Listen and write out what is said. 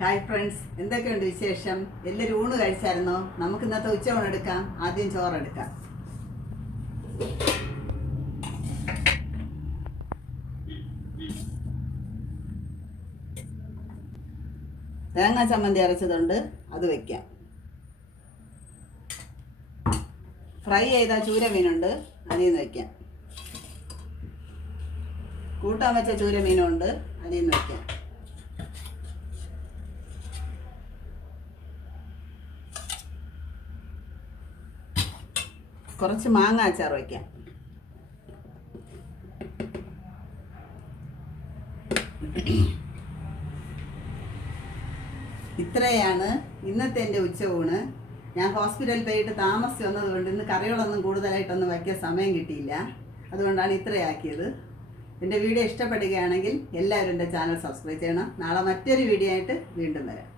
Hi friends, എന്തൊക്കെയുണ്ട് വിശേഷം? എല്ലാവരും ഊണ് കഴിച്ചായിരുന്നോ? നമുക്ക് ഇന്നത്തെ ഉച്ചയൂണ് എടുക്കാം. ആദ്യം ചോറെടുക്കാം. തേങ്ങാ ചമ്മന്തി അരച്ചതുണ്ട്, അത് വെക്കാം. ഫ്രൈ ചെയ്ത ചൂര മീനുണ്ട്, അതിൽ നിന്ന് വെക്കാം. കൂട്ടാൻ വെച്ച ചൂര മീനുണ്ട്, അതിൽ നിന്ന് വെക്കാം. കുറച്ച് മാങ്ങ അച്ചാർ വയ്ക്കാം. ഇത്രയാണ് ഇന്നത്തെ എൻ്റെ ഉച്ചയൂണ്. ഞാൻ ഹോസ്പിറ്റലിൽ പോയിട്ട് താമസിച്ച് വന്നതുകൊണ്ട് ഇന്ന് കറികളൊന്നും കൂടുതലായിട്ടൊന്നും വയ്ക്കാൻ സമയം കിട്ടിയില്ല. അതുകൊണ്ടാണ് ഇത്രയാക്കിയത്. എൻ്റെ വീഡിയോ ഇഷ്ടപ്പെടുകയാണെങ്കിൽ എല്ലാവരും എൻ്റെ ചാനൽ സബ്സ്ക്രൈബ് ചെയ്യണം. നാളെ മറ്റൊരു വീഡിയോ ആയിട്ട് വീണ്ടും വരാം.